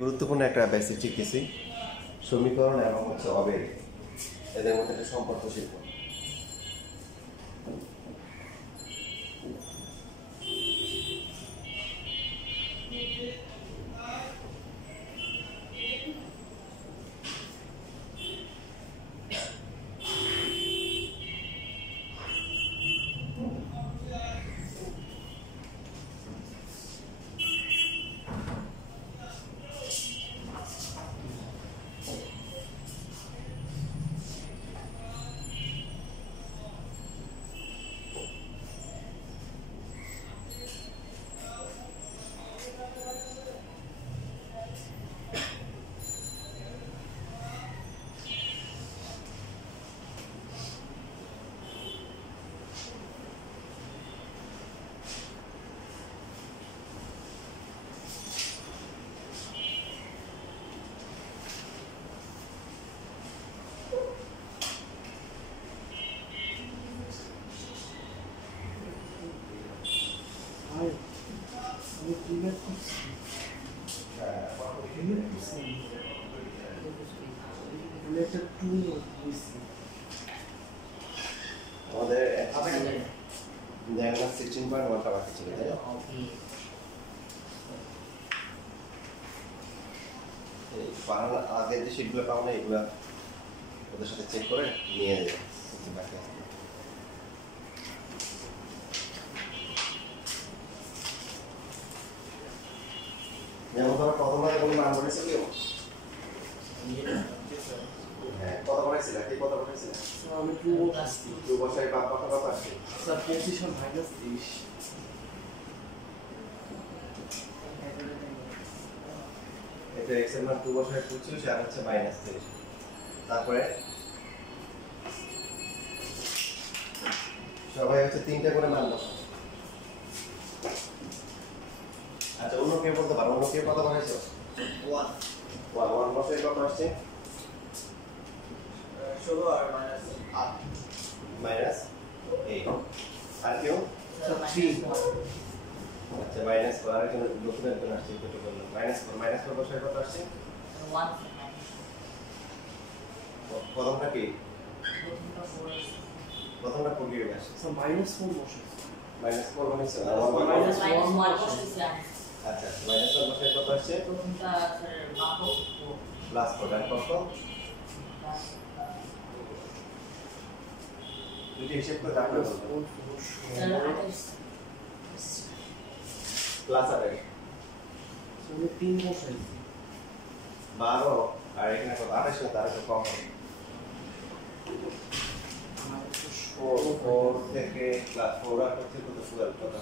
গুরুত্বপূর্ণ একটা বেসিক শিখেছি সমীকরণ এবং হচ্ছে অবেগ এদের মধ্যে একটা সম্পর্ক শিখব। আমাদের 16.1 বাকি ছিল, তাই না? আগের যে শিটগুলো পাবো না এগুলো ওদের সাথে চেক করে নিয়ে যাবে। যেমন তোমার প্রথম বারে কোনো মান বলেছে কেউ? হ্যাঁ, কত বলেছিল? কি কত বলেছিল? আমি 2 বসাই বাপ কত কত আসছে? Sir position -30। এটা x এর মান 2 বসাই 25 আর হচ্ছে -30। তারপরে সবাই হচ্ছে তিনটা করে মান বসাও। আচ্ছা, অন্য কেউ বলতে পারো, অন্য কেউ কত বসাইছো? 1 বসাই কত আসছে? 16 আর -8 -8। আর কেউ? 3। আচ্ছা, -4 আর এখানে নতুন একজন আসছে, কত বললাম? -4 বসাই কত আসছে? 1। প্রথমটা কি? প্রথমটা কোটি আসছে। স্যার -4 বসে। -4 বসাইছো? -1 বসেছি আমি। আচ্ছা, -1 বসাই কত আসছে? প্রথমটা স্যার বাপো +4 আর কত? দুটি হিসাব করে তারপরে বলবো। স্যার 28 +28 আমি 3 বসাইছি। 12 আর এখানে কত? 28 না, তার একটু কম হবে। 4 থেকে +4 আর হচ্ছে কত? 12 কত?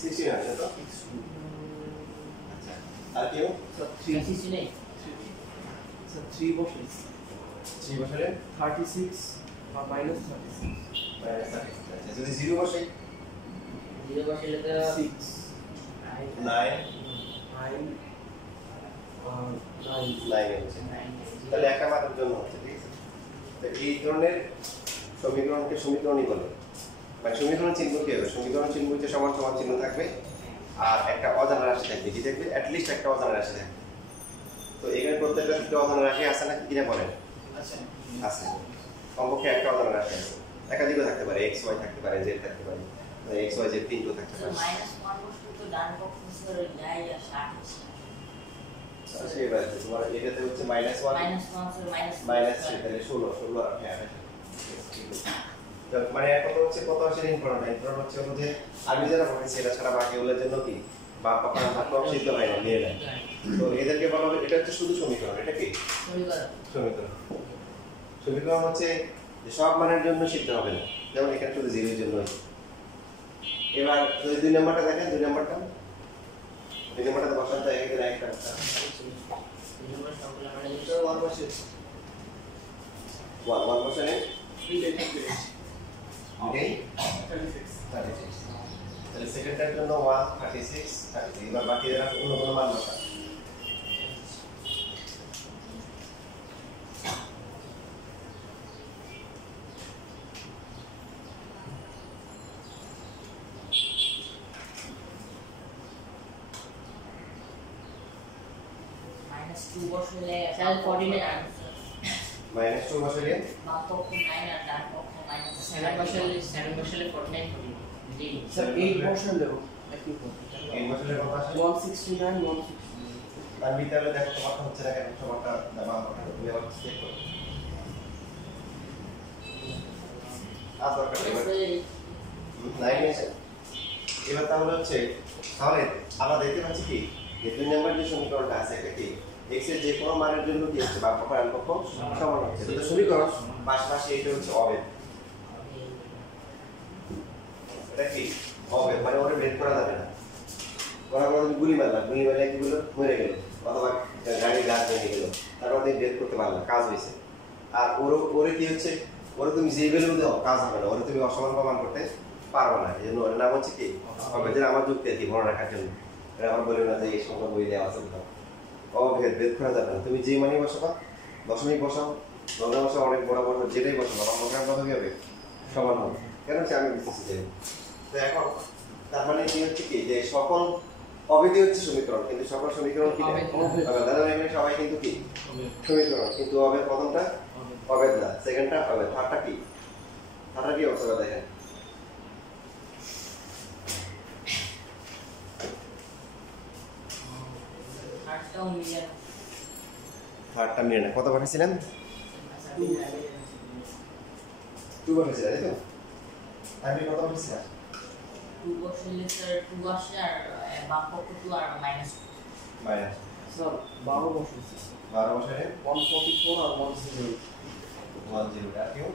16 আছে তো? আচ্ছা, আর কেউ? স্যার 36 নেই। 3 বসাইছি। 3 বসালে 36 আর -36। -36। আচ্ছা, যদি 0 বসাই? 0 বসালে তো 6 9 9 আর 9 হচ্ছে। তাহলে একটা মাত্রার জন্য হচ্ছে, ঠিক আছে? তো এই ধরনের সমীকরণকে সমীকরণই বলে। মানে সমীকরণ চিহ্ন কি হবে? সমীকরণ চিহ্ন হচ্ছে সমান সমান চিহ্ন থাকবে আর একটা অজানা রাশি থাকবে। কি থাকবে? অ্যাট লিস্ট একটা অজানা রাশি থাকবে। তো এখানে প্রত্যেকটা ক্ষেত্রে অজানা রাশি আছে না, কিনা বলেন? আছে। কমপক্ষে একটা অজানা রাশি আছে। একাধিকও থাকতে পারে, x y থাকতে পারে, z থাকতে পারে, x y z তিনটো থাকতে পারে। -1 বসলে তো ডান পক্ষ স্যার যাই আর 60। আচ্ছা, এবার তোমার এটাতে হচ্ছে -1 -1 স্যার -3 তাহলে 16 আর হ্যাঁ, তো মানে এখন হচ্ছে কত আসলে ইম্পর্টেন্ট হচ্ছে হলো যে আমি যারা বলেছি এটা ছাড়া বাকিগুলোর জন্য কি বা পাপা ভাগ সিদ্ধ হয় না, নিয়ে নেয়। তো এদেরকে বলা হবে, এটা হচ্ছে শুধু সমীকরণ। এটা কি সমীকরণ? সমীকরণ হচ্ছে যে সব মানের জন্য সিদ্ধ হবে না, যেমন এখানে শুধু 0 এর জন্য। এবার যদি 2 নম্বরটা দেখেন, 2 নম্বরটা বসাতে এখানে একটা 1 বসে 1 বসালে 3 দেখে ওকে 36। তাহলে সেকেন্ডটার জন্য 1 36 33। এবার বাকি যারা অন্য কোনো মান বসা। -2 বসলে Cell 49 -2 বসালে বাম পক্ষ 9 আর ডান পক্ষ সেভেন বসালে 49 হবে জি স্যার 8 বসালেও একই হবে 8 বসালে কত আসে 169 160 আমি তাহলে দেখো তোমারটা হচ্ছে না কেন তোমারটা দাবা তুমি আবার চেক করো আর দরকার নেই লাইন আছে এবার তাহলে হচ্ছে তাহলে আমরা দেখতে পাচ্ছি কি যে 2 নম্বর যে সমীকরণটা আছে এটা কি x এর যে কোনো মানের জন্য কি হচ্ছে বাম পক্ষ ডান পক্ষ সমান হচ্ছে তো সমীকরণ পাশাপাশি এটা হচ্ছে অবেদ এটা কি অবেদ মানে ওটা বের করা যাবে না ওরা আমাদের গুলি মারলাম গুলি মারলে কি হলো মরে গেল অথবা গাড়ি গাছ ভেঙে গেল তারপর তুমি বের করতে পারলা কাজ হয়েছে আর ওরে কি হচ্ছে ওরে তুমি যে ভ্যালু দাও কাজ হবে না ওরে তুমি অসমান প্রমাণ করতে পারবে না এই জন্য ওর নাম হচ্ছে কি অবেদের আমার যুক্তি আর কি মনে রাখার জন্য এটা আমার বলে না যে এই সংখ্যা বই দেওয়া আছে কোথাও অভেদ বের করা যাবে না তুমি যে মানে বসাবা দশমিক বসাও লগ্ন বসাও অনেক বড় বড় যেটাই বসাবো আমার মনে কত হবে সমান হবে কেন হচ্ছে আমি বুঝতেছি যে তো এখন তার মানে কি হচ্ছে কি যে সকল অবেদই হচ্ছে সমীকরণ কিন্তু সকল সমীকরণ কি দাদা এখানে সবাই কিন্তু কি সমীকরণ কিন্তু অবেদ প্রথমটা অবেদ না সেকেন্ডটা অবেদ থার্ডটা কি অবস্থা দেখেন থার্ডটা মিলে না কত পাঠিয়েছিলেন 2 পাঠিয়েছিলেন তাই তো আমি কত পাঠিয়েছিলাম 2 বসলে স্যার 2 আসে আর বাম পক্ষ 2 আর মাইনাস মাইনাস স্যার 12 বসাইছি 12 বসালে 144 আর 10 টা কেউ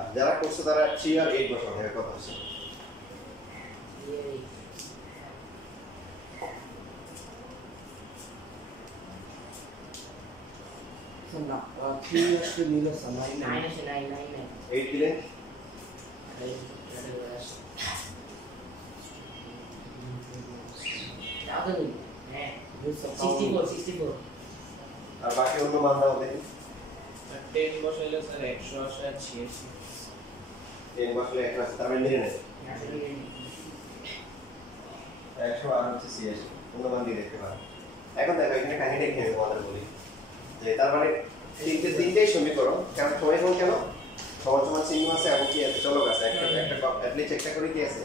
আর যারা করছে তারা 3 আর 8 বসানো হবে কত হচ্ছে স্যার না 3 আসলে নিলে স্যার 9 আছে 9 8 দিলে দাদা বলি হ্যাঁ 64 আর বাকি অন্য মান দাও দেখি 10 বসাইলে স্যার 100 আসে আর 86 10 বসলে 1 আছে তার মানে মিলে নেই 100 আর হচ্ছে 86 অন্য মান দিয়ে দেখতে পারো এখন দেখো এখানে কাহিনী দেখে আমি তোমাদের বলি যে তার মানে তিনটেই সমীকরণ কেন সমীকরণ কেন সমান সমান চিহ্ন আছে এবং কি আছে চলক আছে একটা অ্যাটলিস্ট একটা করে কি আছে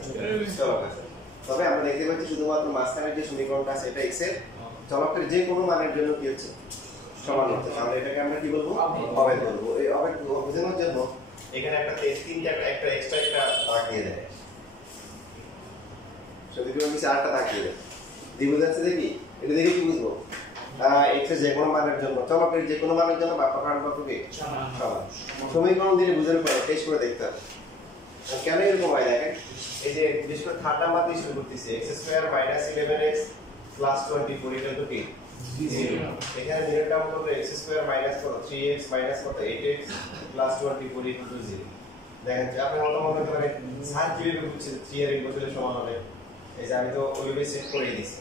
চলক আছে তবে আমরা দেখতে পাচ্ছি শুধুমাত্র মাঝখানের যে সমীকরণটা আছে এটা x এর চলকের যে কোনো মানের জন্য কি হচ্ছে সমান হচ্ছে তাহলে এটাকে আমরা কি বলবো অবেদ বলবো এই অবেদ বোঝানোর জন্য এখানে একটা তিনটা একটা এক্সট্রা একটা দাগ দিয়ে দেয় সমীকরণ কি চারটা দাগ দিয়ে দেয় দিয়ে বোঝাচ্ছে দেখি এটা দেখে কি বুঝবো x এর যে কোনো মানের জন্য চলকের যে কোনো মানের জন্য বাম পক্ষ ডান পক্ষ কি সমান সমীকরণ দিয়ে বুঝার পরে টেস্ট করে দেখতে হবে কেন এরকম হয় দেখেন এই যে বিশেষ করে থার্ড নাম্বার দিয়ে শুরু করতেছি x square minus 11x plus 24 equal to কি 0 এখানে মিডল টার্ম কত x স্কয়ার মাইনাস কত 3x মাইনাস কত 8x প্লাস 24 ইকুয়াল টু 0 দেখেন যে আপনি মত মনে করেন স্যার কিভাবে বুঝছেন 3 এর বদলে সমান হবে এই যে আমি তো ওইভাবে সেট করে দিয়েছি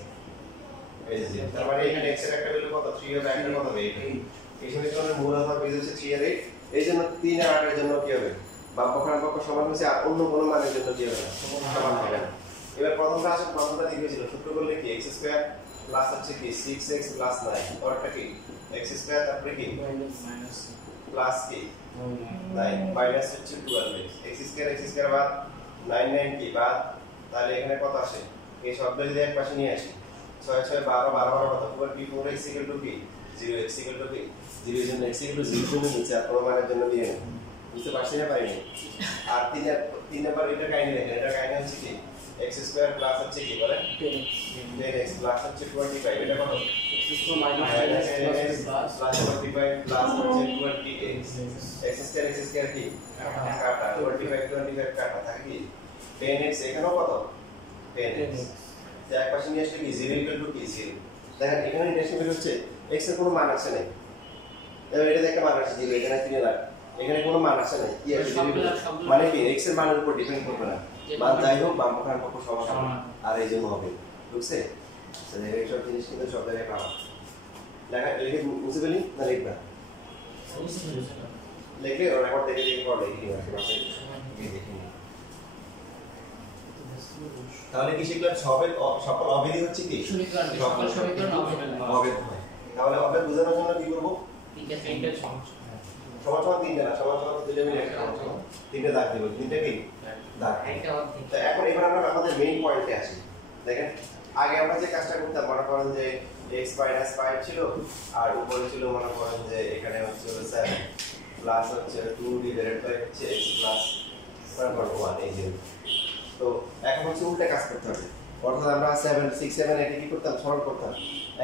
এই যে তার মানে এখানে x এর একটা ভ্যালু কত 3 এর একটা কত 8 এই সমীকরণের মূল আধার বের হচ্ছে 3 এর 8 এই জন্য 3 আর 8 এর জন্য কি হবে বাম পক্ষ ডান পক্ষ সমান হচ্ছে আর অন্য কোনো মানের জন্য কি হবে না সমান হবে না এবার প্রথমটা আসলে প্রথমটা দিয়েছিল সূত্র করলে কি x স্কয়ার প্লাস হচ্ছে কি 6x প্লাস 9 পরেরটা কি x স্কয়ার তারপরে কি মাইনাস প্লাস কি 9 মাইনাস হচ্ছে 12x x স্কয়ার বাদ 9 9 কি বাদ তাহলে এখানে কত আসে এই শব্দ যদি এক পাশে নিয়ে আসি 6 6 12 12 কত পুরো কি 4x কি 0x কি 0 এর জন্য x 0 জন্য নিচে আর কোনো মানের জন্য দিয়ে নেই বুঝতে পারছি না পারিনি আর তিন নাম্বার এটা কাহিনী দেখেন এটা কাহিনী হচ্ছে কি x স্কয়ার প্লাস হচ্ছে কি বলেন 10x প্লাস হচ্ছে 25 এটা কত x square minus plus plus 25 plus হচ্ছে 20x x স্কয়ার কি কাটা 25 কাটা থাকে কি 10x এখানেও কত 10x এক পাশে নিয়ে আসলে কি 0 ইকুয়াল টু কি 0 দেখেন এখানে ডেসিমেল হচ্ছে x এর কোনো মান আছে নাই তাহলে এটা দেখে মান আছে 0 এখানে 3 লাখ এখানে কোনো মান আছে নাই কি আছে মানে কি x এর মানের উপর ডিপেন্ড করবে না মান যাই হোক বাম পক্ষ ডান পক্ষ সমান আর এই জন্য হবে বুঝছে তাহলে এই সব জিনিস কিন্তু সব জায়গায় পাওয়া লেখা লিখে বুঝতে পেলি না লিখবা লিখে রেকর্ড দেখে দেখে পড়া লিখে নিবা বাসে গিয়ে দেখে নিবা তাহলে কি শিখলাম সকল অভেদই হচ্ছে কি সমীকরণ সকল সমীকরণ অভেদ হয়। তাহলে অভেদ বোঝানোর জন্য কি করব? তিনটা সমস্যা সমান সমান তিনটা না, সমান সমান দুইটা মিলে একটা সমান সমান তিনটা দাগ দেব। তিনটা কি দাগ। একটা অর্ধেক তো এখন এবার আমরা আমাদের মেইন পয়েন্টে আসি। দেখেন আগে আমরা যে কাজটা করতাম মনে করেন যে x - 5 ছিল আর উপরে ছিল মনে করেন যে এখানে হচ্ছে 7 প্লাস হচ্ছে 2 ডিভাইডেড বাই হচ্ছে x প্লাস 1 এই যে। তো এখন হচ্ছে উল্টা কাজ করতে হবে। অর্থাৎ আমরা 7 6 7 এটা কি করতাম? সরল করতাম।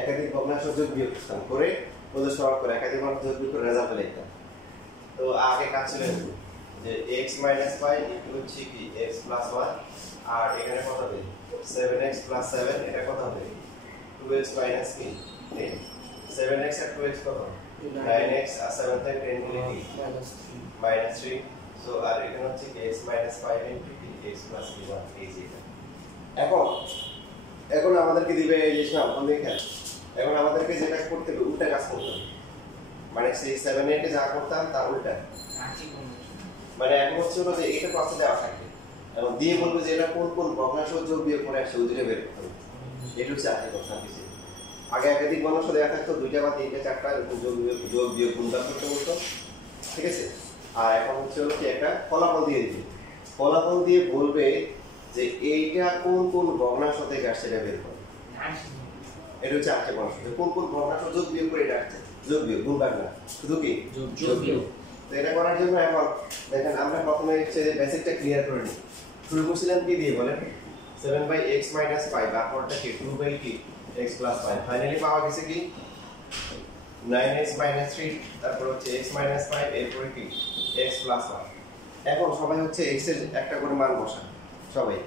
একাধিক ভগ্নাংশ যোগ বিয়োগ করতাম, করে ওদের সরল করে একাধিক ভগ্নাংশ যোগ বিয়োগ করে রেজাল্ট লিখতাম। তো আগে কাজ ছিল যে x - 5 হচ্ছে কি x প্লাস 1 আর এখানে কত হবে 7x প্লাস 7 এটা কত হবে 2x মাইনাস কি 10 7x আর 2x কত 9x আর 7 থেকে 10 দিলে কি মাইনাস 3 সো আর এখানে হচ্ছে কি x মাইনাস 5 ইনটু কি x প্লাস 1 এই যে এখন আমাদেরকে দিবে এই যে সমান দেখেন এখন আমাদেরকে যেটা করতে হবে উল্টা কাজ করতে হবে মানে সেই 7 8 এ যা করতাম তার উল্টা মানে এখন হচ্ছে হলো যে এটা পাশে দেওয়া থাকবে এবং দিয়ে বলবো যে এটা কোন কোন ভগ্নাংশ যোগ বিয়োগ করে আসছে ওইটা বের করতে হবে। এটা হচ্ছে আগে কথা কিছু আগে একাধিক ভগ্নাংশ দেওয়া থাকতো দুইটা বা তিনটা চারটা এরকম যোগ বিয়োগ গুণটা করতে বলতো, ঠিক আছে। আর এখন হচ্ছে হলো কি একটা ফলাফল দিয়ে দিবে, ফলাফল দিয়ে বলবে যে এইটা কোন কোন ভগ্নাংশ থেকে আসছে এটা বের করো। এটা হচ্ছে আটটা ভগ্নাংশ কোন কোন ভগ্নাংশ যোগ বিয়োগ করে এটা আসছে যোগ বিয়োগ গুণ ভাগ না শুধু কি যোগ বিয়োগ। তো এটা করার জন্য এখন দেখেন আমরা প্রথমে হচ্ছে যে বেসিকটা ক্লিয়ার করে নিই। শুরু করছিলাম কি দিয়ে বলেন 7/x - 5 আর পরটা কি 2 কি x + 5 ফাইনালি পাওয়া গেছে কি 9x - 3 তারপর হচ্ছে x - 5 এরপর কি x + 1। এখন সবাই হচ্ছে x এর একটা করে মান বসান, সবাই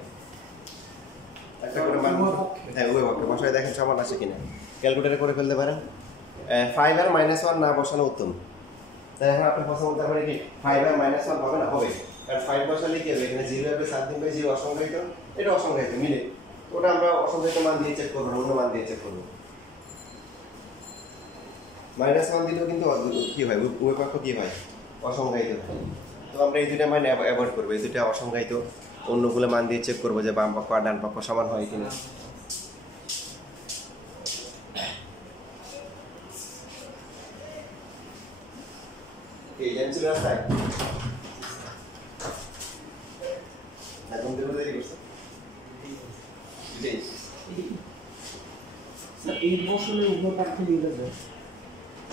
একটা করে মান হ্যাঁ ওই পক্ষে বসায় দেখেন সমান আসে কিনা ক্যালকুলেটরে করে ফেলতে পারেন। 5 আর -1 না বসানো উত্তম। তাই এখন আপনি প্রশ্ন করতে পারেন কি 5 আর -1 হবে না? হবে, কারণ 5 বসালে কি হবে এখানে 0 হবে 7/0 অসংখ্যায়িত, এটা অসংখ্যায়িত মিলে ওটা আমরা অসংখ্যায়িত মান দিয়ে চেক করব, অন্য মান দিয়ে চেক করব। -1 দিলেও কিন্তু কি হয় উভয় পক্ষ কি হয় অসংখ্যায়িত হয়। তো আমরা এই দুইটা মান অ্যাভয়েড করব, এই দুইটা অসংখ্যায়িত অন্যগুলো মান দিয়ে চেক করব যে বাম পক্ষ আর ডান পক্ষ সমান হয় কিনা। এই লেন্সের রাস্তায় এখন দেবো দেরি করছে এই বছরের উপর পাঠ্য মিলে যায়।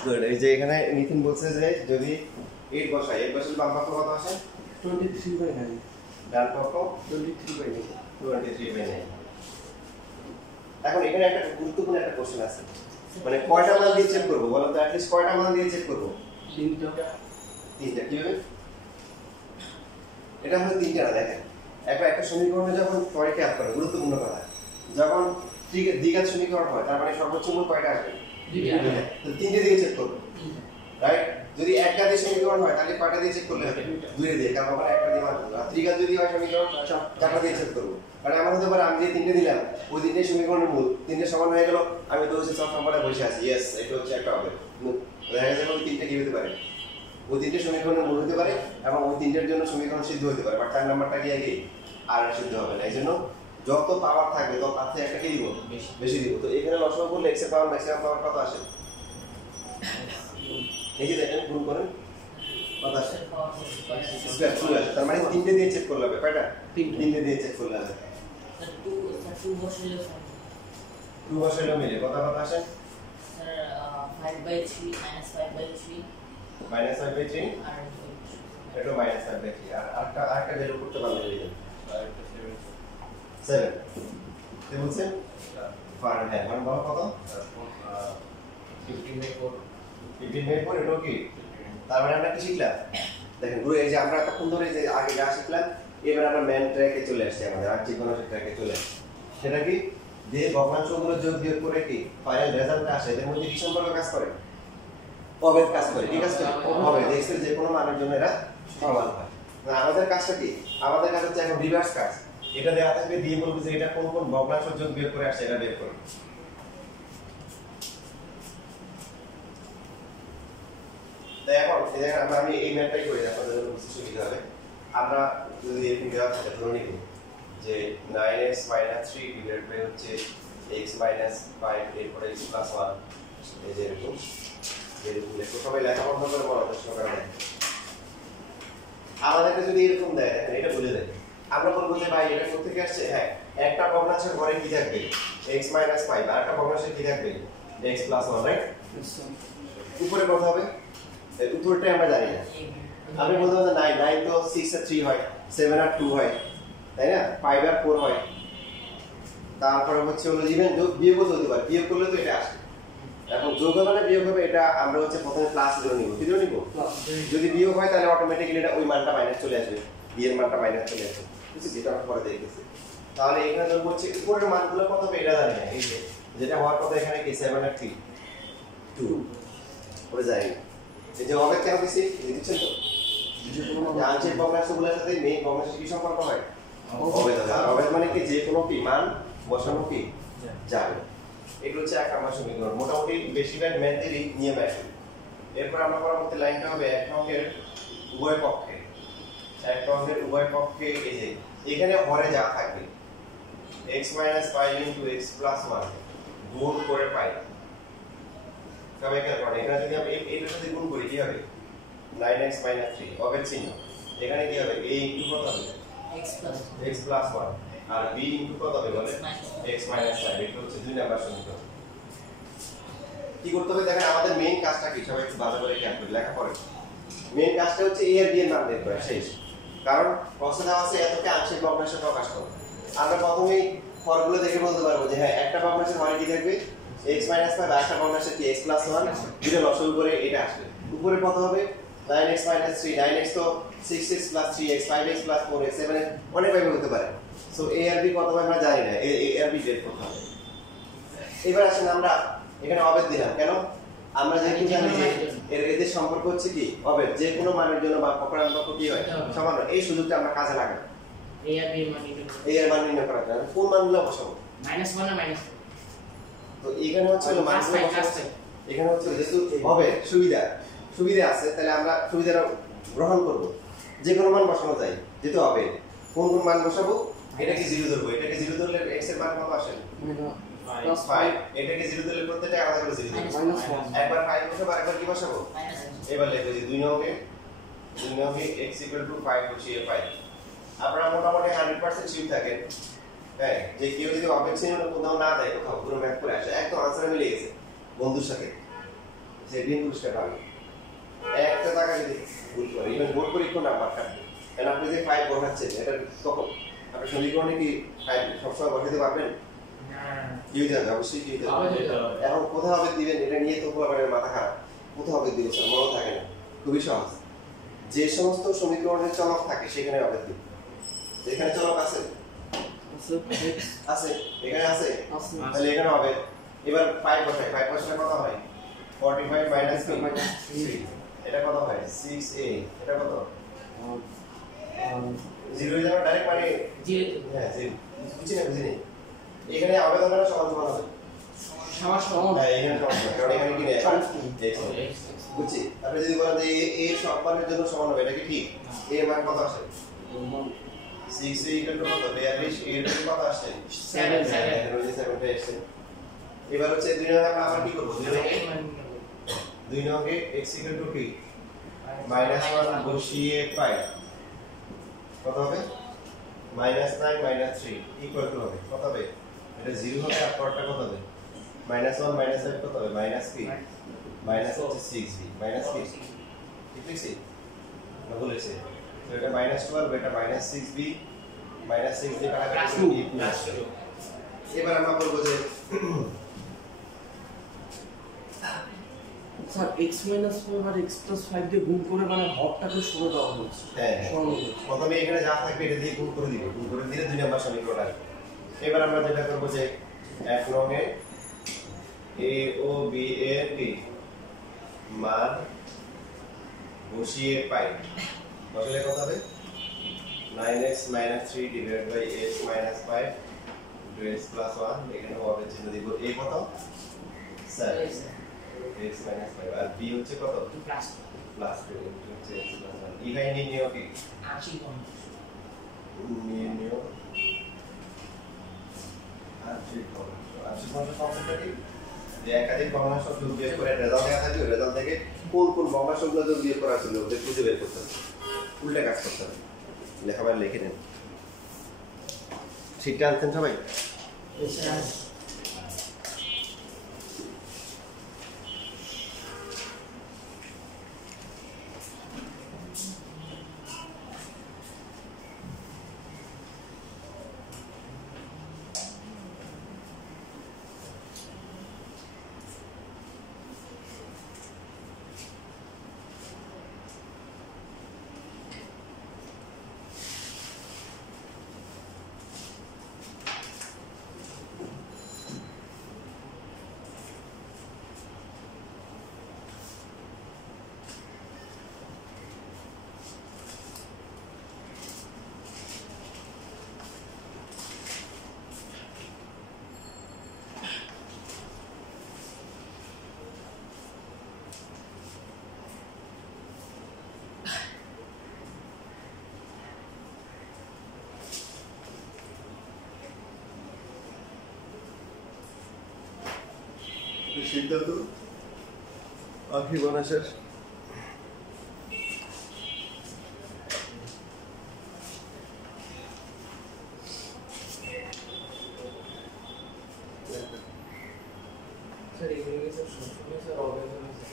গুড। এই যে এখানে নিতিন বলছে যে যদি 8 বসাই 8 বছর বাম পক্ষ কত আসে 23/9 ডান পক্ষ 23/9 23/9। এখন এখানে একটা গুরুত্বপূর্ণ একটা কোশ্চেন আছে, মানে কয়টা মান দিয়ে চেক করব বলেন তো? অ্যাট লিস্ট কয়টা মান দিয়ে চেক করব? তিনটা। কি হবে? এটা হলো তিনটা না। দেখেন একটা সমীকরণে যখন পরে খেয়াল করে গুরুত্বপূর্ণ কথা, যখন দ্বিঘাত সমীকরণ হয় তার মানে সর্বোচ্চ মূল কয়টা আসবে? দুইটা। তো তিনটে দিয়ে চেক করব, রাইট? যদি একঘাতের সমীকরণ হয় তাহলে কয়টা দিয়ে চেক করলে হবে? দুইটা দিয়ে, কারণ আমরা একটা দিয়ে মান করব। আর ত্রিঘাত যদি হয় সমীকরণ চারটা দিয়ে চেক করব। কারণ আমার হতে পারে আমি যে তিনটে দিলাম ওই তিনটে সমীকরণের মূল তিনটে সমান হয়ে গেল, আমি তো হচ্ছে সব নম্বরে বসে আছি, ইয়েস এটা হচ্ছে একটা হবে। দেখা যাবে ওই তিনটে কি হতে পারে ওই তিনটে সমীকরণের মূল হতে পারে এবং ওই তিনটের জন্য সমীকরণ সিদ্ধ হতে পারে, বাট 4 নাম্বারটা কি আগে আর সিদ্ধ হবে না। এই জন্য যত পাওয়ার থাকবে তত তার থেকে একটা কি দিব বেশি দিব। তো এখানে লসাগু করলে x এর পাওয়ার ম্যাক্সিমাম পাওয়ার কত আসে? এই যে দেখেন গুণ করেন কত আসে? স্কয়ার চলে আসে। তার মানে তিনটে দিয়ে চেক করলে হবে। কয়টা? তিনটে দিয়ে চেক করলে হবে। 2 বসাইলে 2 বসাইলে মিলে কত কত আসে? স্যার 5/3 -5/3 -5/3 আর এটা -5/3 আর আরেকটা ভ্যালু করতে পারলে হয়ে যাবে 7 কি বলছেন? ফার হ্যাঁ মানে বলো কত? 15/4 এটা কি? তার মানে আমরা কি শিখলাম? দেখেন গুরু এই যে আমরা এতক্ষণ ধরে যে আগে যা শিখলাম এবার আমরা মেন ট্র্যাকে চলে আসছি, আমাদের আর্চিকোনাস ট্র্যাকে চলে আসছি। সেটা কি যে ভগ্নাংশগুলো যোগ বিয়োগ করে কি ফাইনাল রেজাল্টটা আসে এর মধ্যে কি সম্পর্ক কাজ করে? অভেদ কাজ করে। কি কাজ করে? অভেদ। x এর যে কোনো মানের জন্য এরা সমান হয়। না আমাদের কাজটা কি? আমাদের কাজ হচ্ছে এখন রিভার্স কাজ। এটা দেওয়া থাকবে দিয়ে বলবো যে এটা কোন কোন ভগ্নাংশ যোগ বিয়োগ করে আসছে এটা বের করো। তাই এখন আমি এই ম্যাথটাই করি আপনাদের জন্য বুঝতে সুবিধা হবে। আমরা যদি এরকম দেওয়া থাকে ধরে নিব যে 9x - 3 ডিভাইডেড বাই হচ্ছে x - 5 এরপরে x + 1 এই যে এরকম লেখো সবাই লেখা বন্ধ করে মনোযোগ সহকারে দেখো আমাদেরকে যদি এরকম দেয় দেখেন এটা বুঝে দেয় আমরা বলবো যে ভাই এটা কোথা থেকে আসছে হ্যাঁ একটা ভগ্নাংশের ঘরে কি থাকবে x - 5 আর একটা ভগ্নাংশের কি থাকবে x + 1 রাইট উপরে কত হবে এর উত্তরটা আমরা জানি না আপনি বলতে পারেন 9 তো 6 আর 3 হয় 7 আর 2 হয় তাই না 5 আর 4 হয় তারপর হচ্ছে হলো ইভেন বিয়োগ হতে পারে বিয়োগ করলে তো এটা আসে এখন যোগ হবে না বিয়োগ হবে এটা আমরা হচ্ছে প্রথমে প্লাস ধরে নিব কি ধরে নিব যদি বিয়োগ হয় তাহলে অটোমেটিক্যালি এটা ওই মানটা মাইনাস চলে আসবে বি এর মানটা মাইনাস চলে আসবে বুঝছি যেটা আমরা পরে দেখেছি তাহলে এখানে ধরব হচ্ছে উপরের মানগুলো কত হবে এটা জানি না এই যে যেটা হওয়ার কথা এখানে কি 7 আর 3 2 পরে যাই এই যে অবেগ কেন দিছি দিচ্ছেন তো আংশিক ভগ্নাংশগুলোর সাথে মেইন ভগ্নাংশের কি সম্পর্ক হয় অবেগ আর অবেগ মানে কি যে কোনো কি মান বসানো কি যাবে এগুলো হচ্ছে এক নম্বর সমীকরণ মোটামুটি বেশিরভাগ ম্যাথেরই নিয়ম একই এরপর আমরা পরবর্তী লাইনটা হবে এক অঙ্কের উভয় পক্ষে এই যে এখানে হরে যা থাকবে x - 5 * x + 1 গুণ করে পাই সবাই খেয়াল করেন এখানে যদি আমি এইটার সাথে গুণ করি কি হবে 9x - 3 অবের চিহ্ন এখানে কি হবে a * কত হবে x + 1 আর b * কত হবে বলে x - 5 এটা হচ্ছে দুই নাম্বার সমীকরণ কি করতে হবে দেখেন আমাদের মেইন কাজটা কি সবাই একটু ভালো করে খেয়াল করে লেখা পড়ে মেইন কাজটা হচ্ছে a আর b এর মান বের করা শেষ কারণ প্রশ্নে দেওয়া আছে এতকে আংশিক ভগ্নাংশে প্রকাশ করো আমরা প্রথমেই ফর্মুলা দেখে বলতে পারবো যে হ্যাঁ একটা ভগ্নাংশের হরে কি থাকবে x - 5 আর একটা ভগ্নাংশের কি x + 1 দুটো লসাগু করে এটা আসবে উপরে কত হবে 9x - 3 9x তো 6x + 3x 5x + 4x 7x অনেক ভাবে হতে পারে সো a আর b কত হবে আমরা জানি না a আর b বের করতে হবে এবার আসেন আমরা এখানে অবেদ দিলাম কেন আমরা যেহেতু জানি যে এদের সম্পর্ক হচ্ছে কি অবেদ যে কোনো মানের জন্য বা অপরান্তক কি হয় সমান এই সুযোগটা আমরা কাজে লাগাই a আর b এর মান নির্ণয় a এর মান নির্ণয় করার জন্য কোন মানগুলো বসাবো -1 আর -2 তো এখানে হচ্ছে মানগুলো বসাবো এখানে হচ্ছে যেহেতু অবেদ সুবিধা আছে তাহলে আমরা সুবিধাটা গ্রহণ করব যে কোনো মান বসানো যায় যেহেতু অবেদ কোন মান বসাবো এটাকে 0 ধরবো এটাকে 0 ধরলে x এর মান কত আসে +5 এটাকে 0 ধরলে প্রত্যেকটা আলাদা করে 0 ধরবো একবার 5 বসাবো আরেকবার কি বসাবো এবার লিখব যে 2 নঙ্গে x = 5 বসিয়ে 5 আপনারা মোটামুটি 100% শিওর থাকেন হ্যাঁ যে কেউ যদি অবেগ চিহ্ন কোথাও না দেয় কোথাও পুরো ম্যাথ করে আসে একদম আনসার মিলে গেছে বন্ধুর সাথে যে দিন পুরস্কার পাবে একটা টাকা যদি ভুল করে ইভেন বোর্ড পরীক্ষা নাম্বার কাটবে কারণ আপনি যে 5 বসাচ্ছেন এটা কখন আপনি সমীকরণে কি 5 সবসময় বসাতে পারবেন কি হয়ে যাবে অবশ্যই কি হয়ে যাবে এখন কোথাও হবে দিবেন এটা নিয়ে তো আপনার মাথা খারাপ কোথাও হবে দিবেন স্যার মনে থাকে না খুবই সহজ যে সমস্ত সমীকরণের চলক থাকে সেখানে হবে দিবেন এখানে চলক আছে আছে এখানে আছে তাহলে এখানে হবে এবার 5 বসাই 5 বসালে কত হয় 45 - 3 এটা কত হয় 6a এটা কত 0 এর জায়গায় ডাইরেক্ট মানে 0 হ্যাঁ 0 বুঝিনি এখানে আবেদনটা সমান হবে সমান হ্যাঁ এখানে সমান হবে কারণ এখানে কি নেই x বুঝছি আপনি যদি বলেন যে a এর সব মানের জন্য সমান হবে এটা কি ঠিক a এর মান কত আসে 6a = কত 42 a এর মান কত আসে 7 টা আসে এবার হচ্ছে দুই নঙ্গে আমরা আবার কি করব দুই নঙ্গে x = কি -1 বসিয়ে পাই কত হবে -9 - 3 ইকুয়াল টু হবে কত হবে এটা 0 হবে আর পরটা কত হবে -1 - 5 কত হবে মাইনাস কি মাইনাস হচ্ছে 6b মাইনাস কি ঠিক আছে না বলেছে তো এটা -12 এটা -6b -6 দিয়ে কাটাকাটি করে এবার আমরা বলবো যে স্যার x - 4 আর x + 5 দিয়ে গুণ করে মানে হরটাকে সরে দেওয়া হচ্ছে হ্যাঁ প্রথমে এখানে যা থাকবে এটা দিয়ে গুণ করে দিবে গুণ করে দিলে দুই নাম্বার সমীকরণ আসবে এবার আমরা যেটা করব যে এক নঙ্গে a ও b এর কি মান বসিয়ে পাই বসালে কত হবে 9x - 3 divided by x - 5 x + 1 এখানে হবে চিহ্ন দিব a কত 7 x - 5 আর b হচ্ছে কত প্লাস +2 হচ্ছে x + 1 ইভাই নির্ণয় কি আংশিক নির্ণয় ভগ্নাংশ কনসেপ্টটা যে একাধিক ভগ্নাংশ যোগ বিয়োগ করে রেজাল্ট দেওয়া থাকবে, রেজাল্ট থেকে কোন কোন ভগ্নাংশগুলো যোগ বিয়োগ করা ছিল ওদের খুঁজে বের করতে হবে, উল্টা কাজ করতে হবে। লেখাবার লিখে নেন। শিটটা আনছেন সবাই? সিদ্ধান্ত আখি ভগ্নাংশের স্যার এগুলো কি স্যার সবসময় স্যার অবৈধ নয় স্যার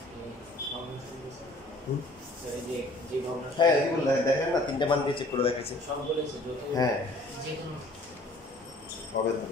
ভগ্নাংশগুলো স্যার? স্যার এই যে ভগ্নাংশ হ্যাঁ এগুলো দেখেন না, তিনটে মান দিয়ে চেক করে দেখাইছে। সব বলেছে যত হ্যাঁ যে কোনো হবে তো।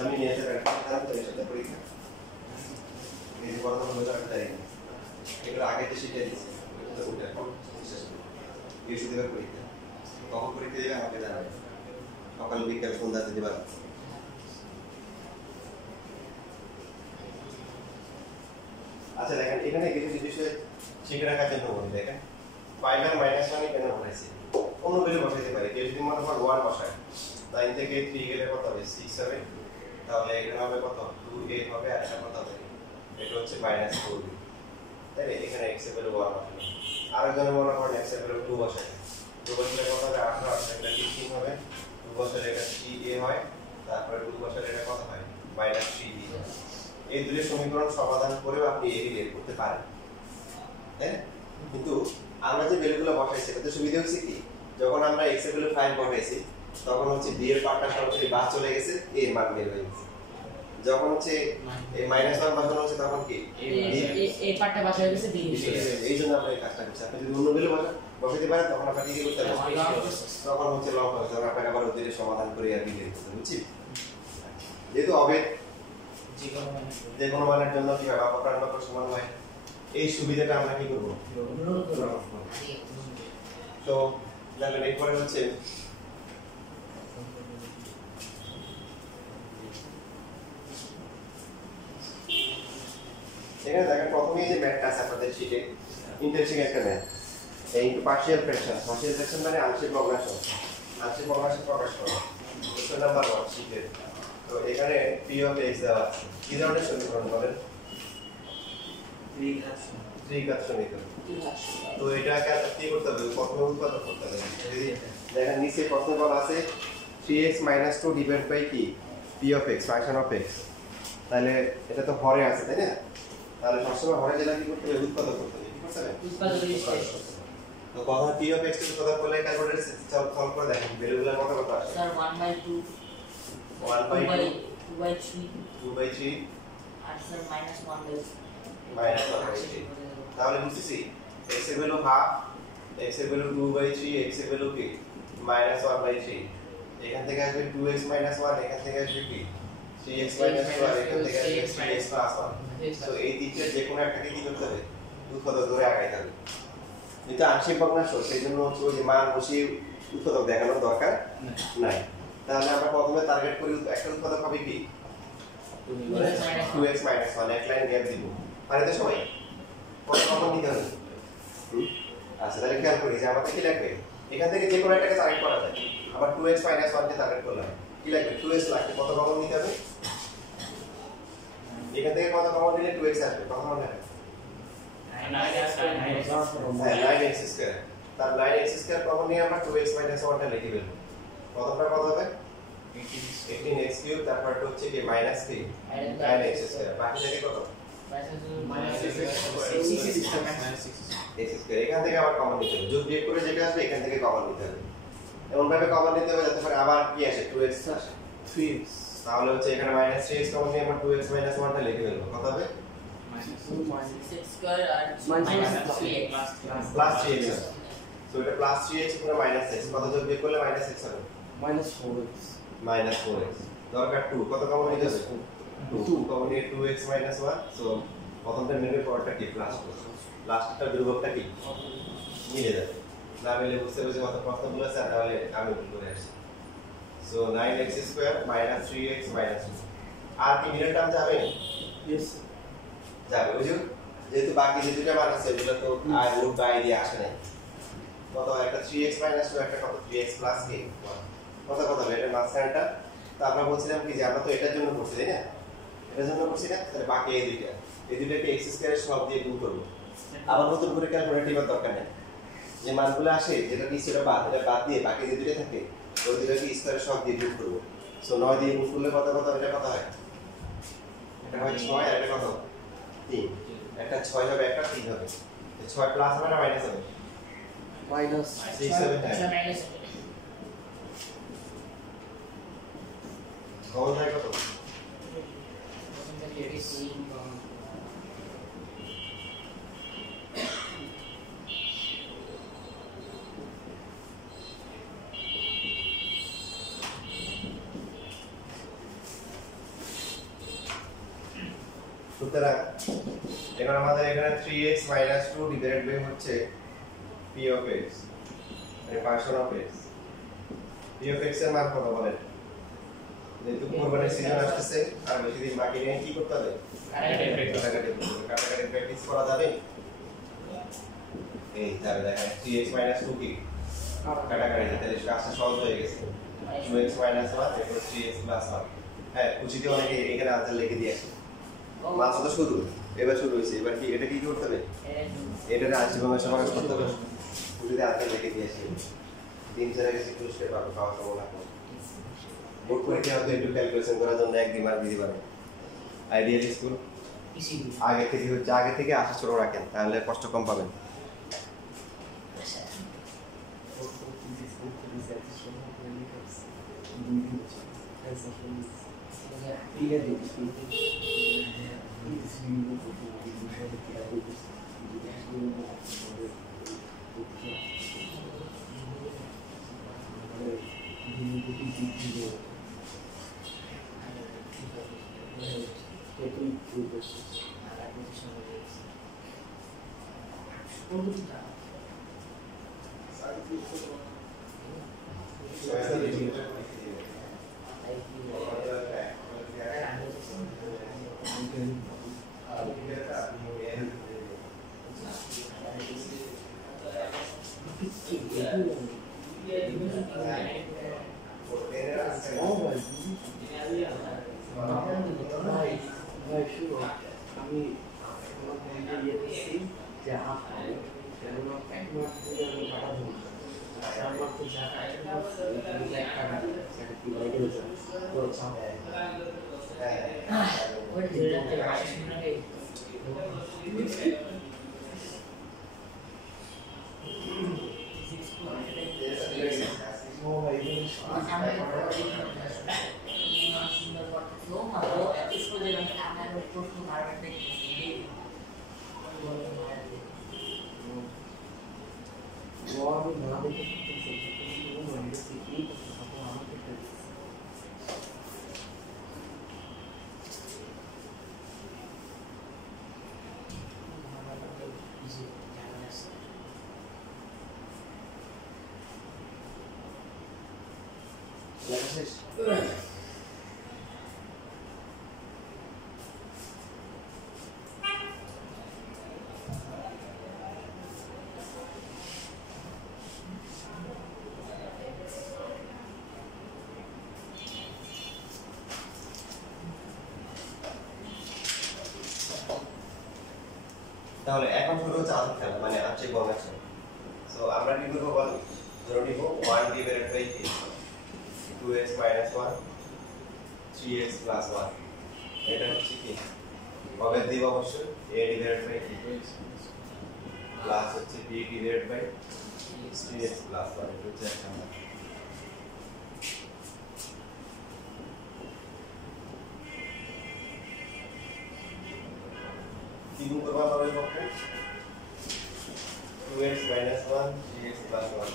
আমি নিয়ে আসতে পারি তো এসে পরীক্ষা এই যে বড় বড় রাখতে পারি এগুলো আগে তো শিখে দিয়েছি ওটা ওটা এই শুধু পরীক্ষা কখন পরীক্ষা দেবে আমাকে জানাবে সকাল বিকাল সন্ধ্যাতে দেবা। আচ্ছা দেখেন এখানে কিছু বিষয় শিখে রাখার জন্য বলি। দেখেন ফাইভ আর মাইনাস ওয়ান কেন বসাইছি, অন্য কিছু বসাইতে পারি। কেউ যদি মনে হয় ওয়ান বসায় 9 থেকে 3 গেলে কত হবে 6 হবে, তাহলে এখানে হবে কত 2a হবে, আর এটা কত হবে এটা হচ্ছে -4b, তাই না? এখানে x এর ভ্যালু 1 বসানো, আরেকজনে মনে করেন x এর ভ্যালু 2 বসায়, 2 বসালে কত হবে 18, এটা 15 হবে, 2 বসালে এটা 3a হয়, তারপরে 2 বসালে এটা কত হয় -3b হয়। এই দুটো সমীকরণ সমাধান করেও আপনি এই বের করতে পারেন, তাই না? কিন্তু আমরা যে ভ্যালুগুলো বসাইছি এটাতে সুবিধা হচ্ছে কি, যখন আমরা x এর ভ্যালু 5 বসাইছি তখন হচ্ছে b এর পার্টটা সরাসরি বাদ চলে গেছে, a এর মান বের হয়ে গেছে। যখন হচ্ছে এই -1 বসানো হচ্ছে তখন কি এই পার্টটা বাসা হয়ে গেছে দিয়ে এই জন্য আমরা এই কাজটা করছি। আপনি যদি অন্য ভ্যালু বসাইতে পারেন তখন আপনাকে কি করতে হবে, তখন হচ্ছে লং হবে, তখন আপনাকে আবার ওদের সমাধান করে আর কি বের করতে হবে, বুঝছি? যেহেতু অবেদ যে কোনো মানের জন্য কি হয় অপরাহ্ন সমান হয়, এই সুবিধাটা আমরা কি করব তো দেখেন এরপরে হচ্ছে এখানে দেখেন প্রথমেই যে ম্যাথটা আছে আপনাদের শীটে ইন্টারেস্টিং একটা ম্যাথ, ইনটু পার্শিয়াল ফ্র্যাকশন মানে আংশিক ভগ্নাংশ প্রকাশ করো কোশ্চেন নাম্বার 1 শীটের। তো এখানে পি অফ এক্স দেওয়া আছে, কি ধরনের সমীকরণ বলেন? ত্রিঘাত সমীকরণ। তো এটাকে কি করতে হবে? প্রথমে উৎপাদক করতে হবে। দেখেন নিচে প্রথমে বলা আছে 3x - 2 ডিভাইড বাই কি p of x function of x। তাহলে এটা তো হরে আছে তাই না? তাহলে সবসময় হরে যেটা কি করতে হবে? উৎপাদক করতে হবে। কি করতে হবে? তো কথা p অফ x কে উৎপাদক করলে ক্যালকুলেটর সলভ করে দেখেন ভ্যালুগুলো কত আসে। স্যার 1/2 1/2 2/3 2/3 আর স্যার -1/3 -1/3। তাহলে বুঝতেছি x এর ভ্যালু হাফ, x এর ভ্যালু 2/3, x এর ভ্যালু কি -1/3। এখান থেকে আসবে 2x - 1, এখান থেকে আসবে কি 3x - 1, এখান থেকে আসবে 3x + 1। তো এই তিনটে যে কোনো একটাকে কি করতে হবে? উৎপাদক ধরে আগাইতে হবে। কিন্তু আংশিক ভগ্নাংশ সেই জন্য হচ্ছে ওই যে মান বসিয়ে উৎপাদক দেখানোর দরকার নাই। তাহলে আমরা প্রথমে টার্গেট করি একটা উৎপাদক হবে কি 2x - 1, এক লাইন গ্যাপ দিব। পারে তো সবাই কত কমন নিতে হবে? আচ্ছা তাহলে খেয়াল করি যে আমাদের কি লাগবে, এখান থেকে যে কোনো একটাকে টার্গেট করা যায়। আবার 2x - 1 কে টার্গেট করলাম, কি লাগবে? 2x লাগবে। কত কমন নিতে হবে? এখান থেকে কত কমন নিলে 2x আসবে? কত কমন হবে? 9x²। তার 9x² কমন নিয়ে আমরা 2x - 1 টা লিখে ফেলবো। প্রথমটা কত হবে? 18x³ তারপরটা হচ্ছে কি মাইনাস কি 9x²। বাকি থাকে কত? x²। এখান থেকে আবার কমন নিতে হবে। যোগ বিয়োগ করে যেটা আসবে এখান থেকে কমন নিতে হবে। এমন ভাবে কমন নিতে হবে যাতে করে আবার কি আসে 2x আসে 3x। তাহলে হচ্ছে এখানে -3x কমন নিয়ে আমরা 2x - 1 টা লিখে ফেলবো। কত হবে? 6x² আর -3x প্লাস 3x। সো এটা প্লাস 3x পুরো -x। কত যোগ বিয়োগ করলে -x হবে? -4x -4x। দরকার 2। কত কমন নিতে হবে? 2 কমন নিয়ে 2x - 1। সো প্রথমটা মিলবে, পরেরটা কি প্লাস 2। লাস্টটা ধ্রুবকটা কি মিলে যাবে। না মিলে বুঝতে পারছি কত প্রশ্নগুলো আছে, তাহলে আমি ভুল করে আসছি। So 9x² - 3x - 2। আর কি মিলে টার্ম যাবে? yes যাবে। বুঝছো? যেহেতু বাকি যে দুটো মান আছে এগুলো তো আর রুট বাই দিয়ে আসে না। কত একটা 3x - 2 একটা কত 3x + কি 1 কত হবে? এটা মাঝখানটা। তো আমরা বলছিলাম কি যে আমরা তো এটার জন্য করছি তাই না? এটার জন্য করছি না? তাহলে বাকি এই দুইটাকে x² এর সব দিয়ে গুণ করব। আবার নতুন করে ক্যালকুলেটর দরকার নেই। যে মানগুলো আসে যেটা নিচে এটা বাদ দিয়ে বাকি যে দুটো থাকে ওই দুটোকে স্কয়ারের সব দিয়ে গুণ করব। সো 9 দিয়ে গুণ করলে কত এটা কত হয়? এটা হয় 6 আর এটা কত 3। একটা 6 হবে একটা 3 হবে। 6 প্লাস হবে না মাইনাস হবে? minus 6 7 কমন হয় কত? সুতরাং এখন আমাদের এখানে 3x - 2 ডিভাইডেড বাই হচ্ছে p অফ x মানে function of x। p of x এর মান কত বলেন? যেহেতু কোরবানির সিজন আসছে আর বেশি দিন বাকি নেই, কি করতে হবে? কাটাকাটি প্র্যাকটিস করা যাবে। এই যাবে দেখেন 3x - 2 কি কাটাকাটি তাহলে কাজটা সহজ হয়ে গেছে। 2x - 1 এরপর 3x + 1। হ্যাঁ খুশিতে অনেকে এখানে আনসার লিখে দিয়ে আসে। মাত্র তো শুরু, এবার শুরু হয়েছে। এবার কি এটা কি করতে হবে? এটারে আংশিক ভগ্নাংশ প্রকাশ করতে হবে। খুশিতে আনসার লিখে দিয়ে আসে। 3-4 গেছে পুরস্কার পাবে, পাওয়ার সম্ভাবনা কম। বোর্ড পরীক্ষা হতে একটু ক্যালকুলেশন করার জন্য একদিন মার্ক দিতে পারে। আইডিয়াল স্কুল আগে থেকে আশা ছোট রাখেন, তাহলে কষ্ট কম পাবেন। ভাই ভাই শুনো, আমি আমার বন্ধু ইয়ে করছি যে হাফ কেন এক মাস ধরে আমি টাকা ধরবো আমার তো যা টাকা কি লাগে তো চাও ওই ধরে রাখতে পারছিস না রে সুন্দর করতেছো ভালো এত সোজা আমি আমার প্রশ্ন বারবার দেখতেছি আমি না দেখে কি করতে থাকবো আমাকে তাহলে এখন শুরু হচ্ছে আধ খেলা মানে আংশিক ভগ্নাংশ। সো আমরা কি করবো বল, ধরে নিব 1 divided by a 2x minus 1 3x plus 1 এটা হচ্ছে কি হবে দিব অবশ্যই a divided by b plus হচ্ছে b divided by 3x plus 1 এটা হচ্ছে এক নাম্বার। কি গুণ করব আমরা এর পক্ষে 2x minus 1 3x plus 1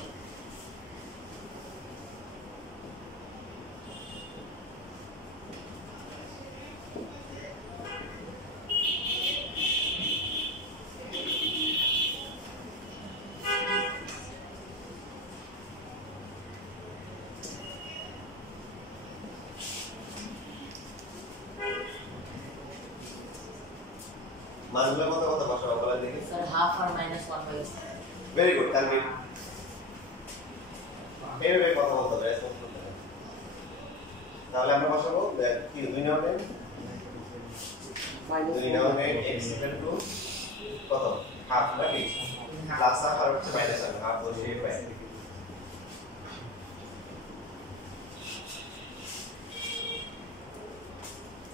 মানগুলো কত কত বসাবো বলা দেখি। স্যার হাফ আর মাইনাস 1 হয়েছে ভেরি গুড, তানভীর এইভাবে কথা বলতে হবে, রেসপন্স করতে হবে। তাহলে আমরা বসাবো কি 2 number 2 number x equal to কত হাফ নাকি প্লাস হাফ আর হচ্ছে মাইনাস হাফ বসিয়ে পাই।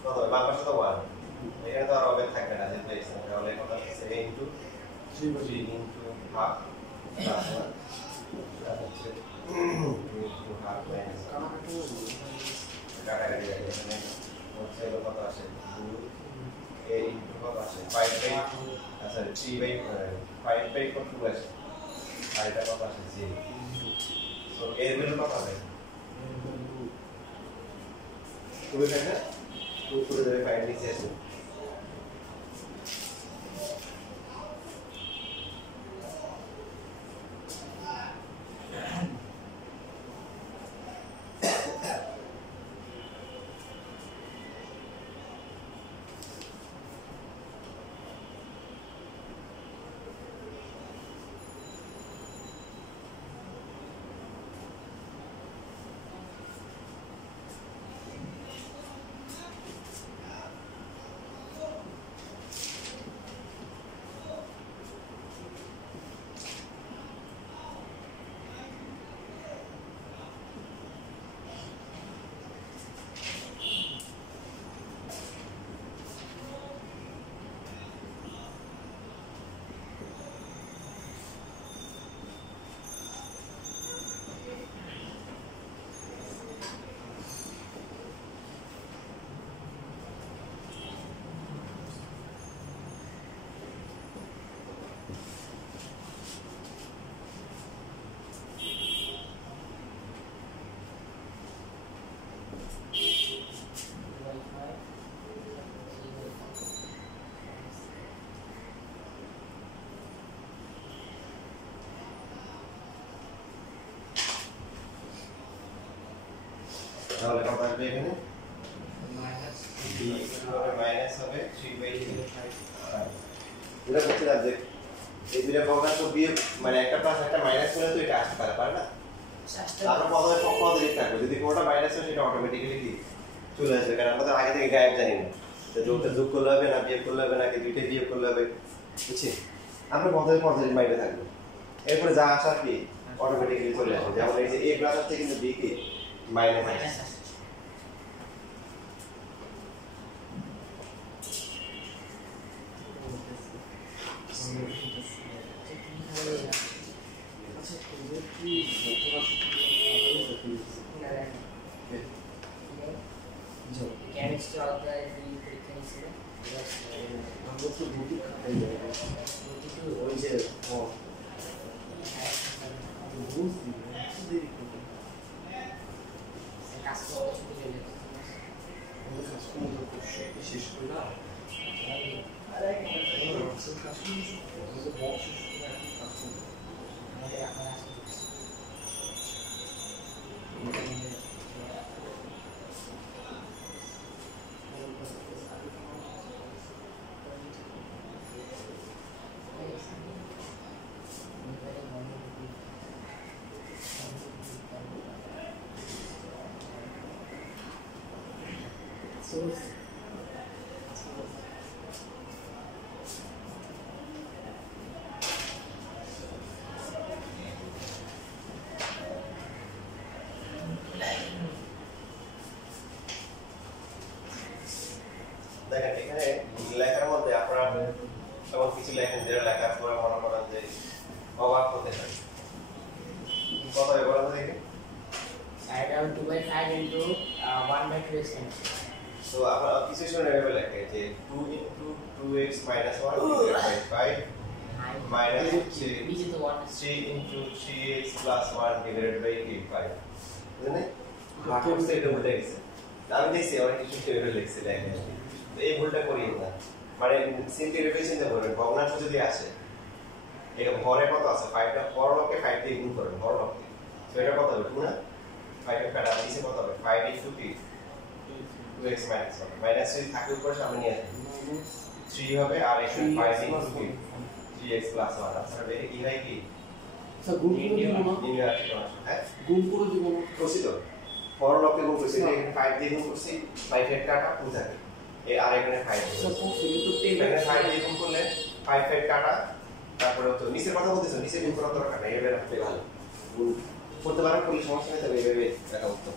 কত বাম পাশে তো 1 এখানে তো আর অবেদ থাকবে না যেহেতু x আছে, তাহলে কত হচ্ছে a into 3 into half plus 1 আর হচ্ছে 2 ইনটু হাফ মাইনাস কাটাকাটি হয়ে গেছে, এখানে হচ্ছে কত আসে 2 a ইনটু কত আসে 5 বাই সরি 3 বাই 5 বাই 2 আসে আর এটা কত আসে 0। সো এর ভ্যালু কত হবে 2 থাকে না 2 করে দেবে 5 নিচে আসে। তাহলে কত আসবে এখানে মাইনাস b কিভাবে মাইনাস হবে 3/5 এটা হচ্ছে সাবজেক্ট এই দুইটা ভগ্নাংশ বিয়োগ মানে একটা প্লাস একটা মাইনাস করলে তো এটা আসতে পারে না? তারপর পজিটিভ থাকবে, যদি কোনটা মাইনাস হয় সেটা অটোমেটিক্যালি কি চলে আসবে, কারণ আমরা তো আগে থেকে গায়েব জানি না তো যোগটা যোগ করলে হবে না বিয়োগ করলে হবে নাকি দুইটা বিয়োগ করলে হবে, বুঝছি? আমরা পজিটিভ মাইন্ডে থাকবো, এরপরে যা আসার কি অটোমেটিক্যালি চলে আসবে। যেমন এই যে a প্লাস হচ্ছে কিন্তু b কি মাইনাস আছে। আচ্ছা তোদের কি কেমিস্ট্রি অধ্যায় দুই পরীক্ষা নিয়েছিল আমরা তো দুটি খাতাই যাই ওই যে বুঝছি দেরি করবো কাজ করতে ছুটি চলে আমাদের কাজ করতে শেষ করলাম আমাদের এখন আসতে দেখেন এখানে লেখার মধ্যে আপনারা এমন কিছু লেখেন যেটা লেখার পরে মনে করেন যে অবাক হতে হয়। কত হবে বলেন দেখি? Side down 2/5 into 1/2 is cancel. তো আপনারা কিছু শুনে এভাবে লেখে যে 2 into 2x minus 1 divided by 5 minus This is the one. 3 into 3x plus 1 divided by 5, বুঝলেন? ভাগ এটা উল্টে গেছে। আমি দেখছি অনেক কিছু এভাবে লিখছে লেখে, তো এই ভুলটা করিয়ে না, মানে সিম্পলিফিকেশন চিন্তা করবেন, ভগ্নাংশ যদি আসে এটা ঘরে কত আছে 5টা বড়লকে 5 দিয়ে গুণ করবেন বড়লকে, তো এটা কত হবে 2 না 5 এর কাটা নিচে কত হবে 5 into 2x minus 1 মাইনাস 3 থাকে উপরে সামনে নিয়ে আসবেন 3 হবে আর এখানে 5 into 3x plus 1 আছে আর এটা কি হয় কি স্যার গুণ করে দিব না নিয়ে আসছে হ্যাঁ গুণ করে দিব না করছি তো বড়লকে গুণ করছি এখানে 5 দিয়ে গুণ করছি 5 এর কাটা 2 থাকে এই আর এখানে 5 স্যার কোশ্চেন তো এখানে 5 দিয়ে গুণ করলে 5 কাটা তারপরে তো নিচের কথা বলতেছো নিচে গুণ করা দরকার নেই, এভাবে রাখতে ভালো গুণ করতে পারেন করলে সমস্যা নেই, তবে এভাবে রাখা উত্তম।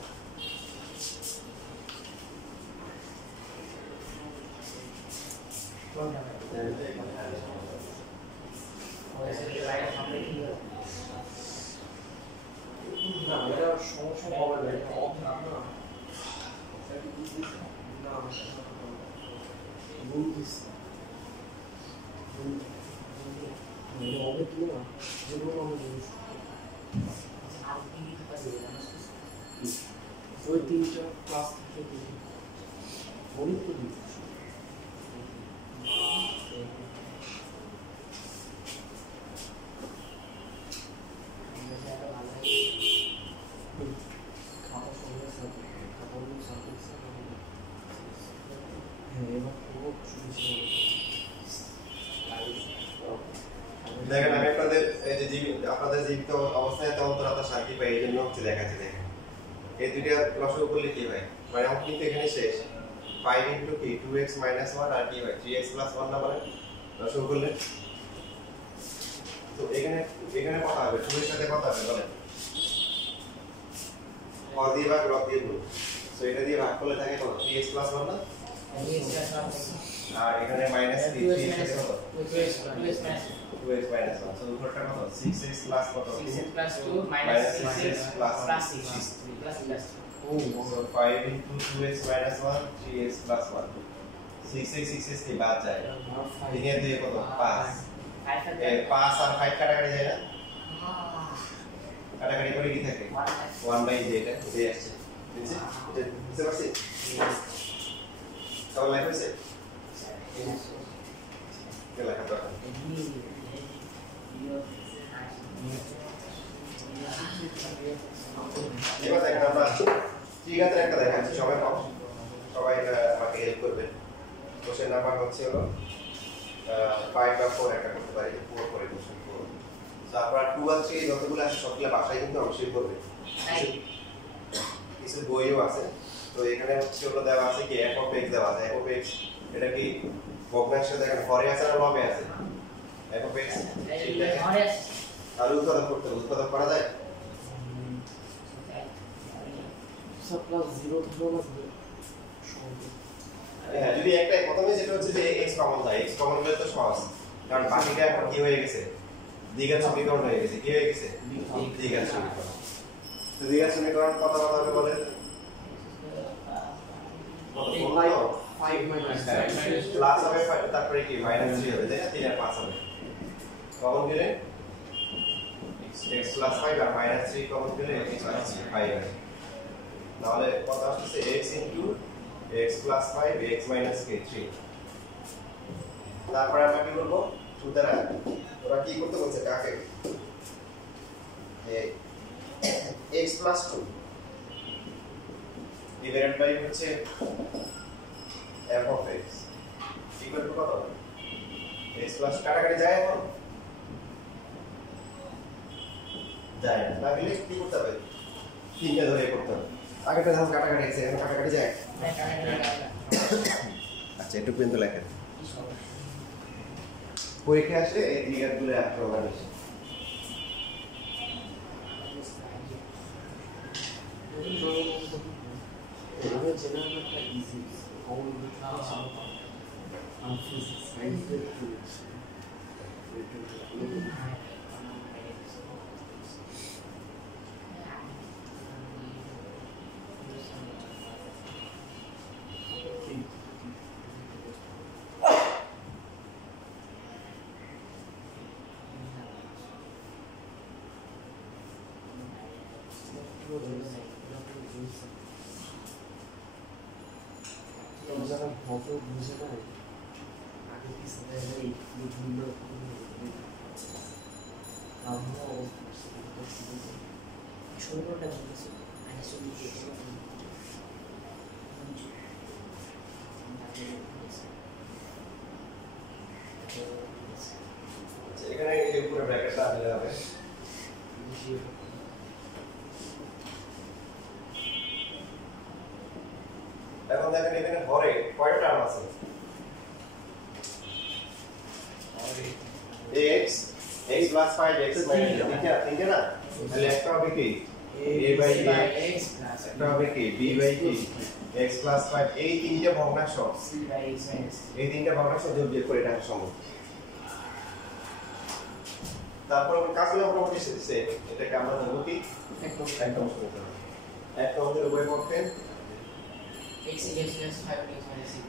না এটা সমস্যা হবে না এটা অফ না না গুণ দিস এটা হবে কি না যেগুলো আমি জিনিস ওই তিনটা ক্লাস থেকে গণিত তো দিস খাতা সঙ্গে সাথে খাতাগুলো সাথে হ্যাঁ এবার পুরো শুরু দেখেন আমি আপনাদের এই যে আপনাদের জীবিত অবস্থায় তো অন্তরাত্মা শান্তি পাই, এই জন্য হচ্ছে দেখাচ্ছি। দেখেন এই দুইটা লসাগু করলে কি হয়, মানে আমার কিন্তু এখানে শেষ 5 into কি 2x minus 1 আর কি হয় 3x plus 1 না বলেন লসাগু করলে, তো এখানে কত হবে 2 এর সাথে কত হবে বলেন, হর দিয়ে ভাগ লব দিয়ে গুণ, তো এটা দিয়ে ভাগ করলে থাকে কত 3x plus 1 না, আর এখানে মাইনাস 3 এর সাথে কত 2x minus 1, তো উপরটা কত 6x plus কত 6 plus 2 minus 6 plus plus 6 plus so 5 into 2x minus 1 3x plus 1 6x के बाद जाएगा इन्हें तो ये कत 5 5 আর 5 কাটাকাটি যায় না কাটাকাটি করে কি থাকে 1/j এটা উঠে আসছে বুঝছেন এটা বুঝতে পারছেন তাহলে লাইক হইছে কে লেখা দরকার এবার দেখেন আমরা ঠিক আছে একটা দেখাচ্ছি সবাই আমাকে হেল্প করবেন। কোশ্চেন নাম্বার হচ্ছে হলো 5 বা 4 একটা করতে পারি 4 করে কোশ্চেন 4 তো আপনারা 2 আর 3 যতগুলো আছে সবগুলো বাসায় কিন্তু অবশ্যই করবে কিছু বইও আছে তো এখানে হচ্ছে ওটা দেওয়া আছে কি f of x দেওয়া আছে f of x এটা কি ভগ্নাংশে দেখেন হরে আছে না লবে আছে f of x ঘরে আছে তাহলে উৎপাদক করা যায় সব প্লাস 0 ধরো না হ্যাঁ যদি একটা প্রথমে যেটা হচ্ছে যে x কমন যায় x কমন হলে তো সহজ কারণ বাকিটা এখন কি হয়ে গেছে দ্বিঘাত সমীকরণ হয়ে গেছে কি হয়ে গেছে দ্বিঘাত সমীকরণ তো দ্বিঘাত সমীকরণ কত হবে বলেন কত 5 মাইনাস প্লাস হবে 5 তারপরে কি মাইনাস 3 হবে তাই না 3 আর 5 হবে কমন গেলে x প্লাস 5 আর মাইনাস 3 কমন গেলে x মাইনাস 5 হবে তাহলে কত আসছে x into x plus 5 x minus k 3 তারপরে আমরা কি করব সুতরাং ওরা কি করতে বলছে কাকে x plus 2 ডিভাইডেড বাই হচ্ছে f of x equal to কত x plus কাটাকাটি যায় এখন যায় না তাহলে কি করতে হবে তিনটা ধরে করতে হবে আগেটা যখন কাটাকাটি আছে এখন কাটাকাটি যায় আচ্ছা একটু পর্যন্ত লেখেন পরীক্ষা আসলে এই দিকগুলো আসলে মানুষ এটা জেনারেল একটা ইজি কমন ফিজিক্স সায়েন্সের যারা ভদ্র বুঝে না আগে পিছনে এই বিভিন্ন আমরা ষোলোটা বলেছে আগে ছবি এখানে এই পুরো ব্র্যাকেটটা দিলে হবে এখন দেখেন এখানে হরে কয়টা টার্ম আছে x x plus 5 x minus তিনটে না তাহলে একটা হবে কি a by x একটা হবে কি b by কি x plus 5 এই তিনটে ভগ্নাংশ এই তিনটে ভগ্নাংশ যোগ বিয়োগ করে এটা সম্ভব তারপর আমরা কাজগুলো মোটামুটি শিখছে এটাকে আমরা ধরবো কি একদম সমীকরণ একটা আমাদের উভয় পক্ষে x equals 5 x minus 6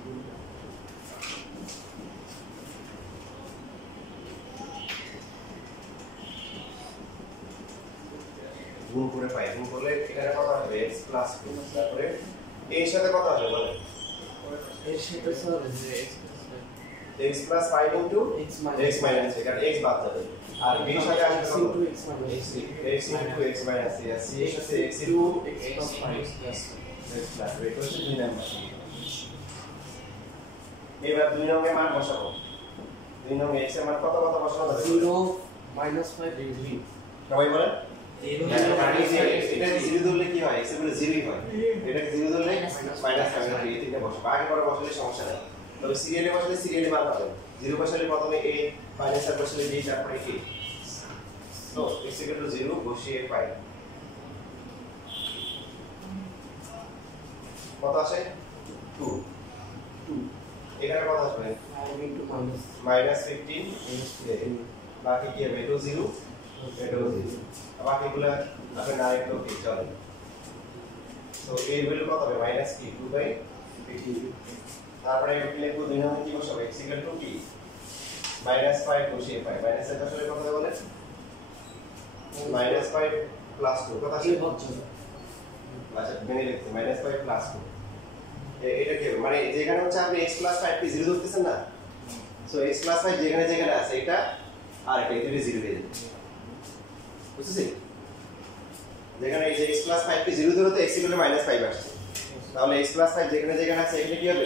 গুণ করে পাই গুণ করলে এখানে কত আসবে x প্লাস 2 তারপরে এর সাথে কত আসবে বলেন এর সাথে স্যার যে x plus 5 into x minus এখানে x বাদ যাবে আর b এর সাথে আসবে কত x minus x into x minus c আর c এর সাথে x into x plus 5 x plus এটা হচ্ছে 2 নাম্বার এবার 2 নম্বরে মান বসাবো 2 নম্বরে x এর মান কত বসানো যাবে 0 minus 5 degree সবাই বলেন এটা জিরো ধরলে কি হয় x এর বলে 0ই হয় এটা জিরো ধরলে মাইনাস হবে এই তিনটা বসাবো আগে পরে বসালে সমস্যা নেই তবে সিরিয়ালে বসালে সিরিয়ালে মান পাবেন 0 বসালে প্রথমে a মাইনাস আর বসালে b তারপরে কি তো x equal to 0 বসিয়ে পাই কত আসে 2 এখানে কত আসবে 5 into minus মাইনাস 15 বাকি কি হবে এটা 0 এটাও 0 বাকিগুলো আপনি না একটু কি চলে তো এই ভ্যালু কত হবে মাইনাস কি 2 বাই 15 তারপরে এটাকে লিখব 2 নম্বরে কি বসাবো x equal to কি মাইনাস 5 বসিয়ে পাই মাইনাস এর আসলে কত হবে বলেন মাইনাস 5 প্লাস 2 কত আসে আচ্ছা ভেঙে লিখতে মাইনাস 5 প্লাস 2 এটা কি হবে মানে যেখানে হচ্ছে আপনি x প্লাস 5 কে 0 ধরতেছেন না সো x প্লাস 5 যেখানে যেখানে আছে এটা আর এটা এই দুটো 0 হয়ে যাবে বুঝছেন যেখানে এই যে x প্লাস 5 কে 0 ধরতে x equal to -5 আসছে তাহলে x প্লাস 5 যেখানে যেখানে আছে এখানে কি হবে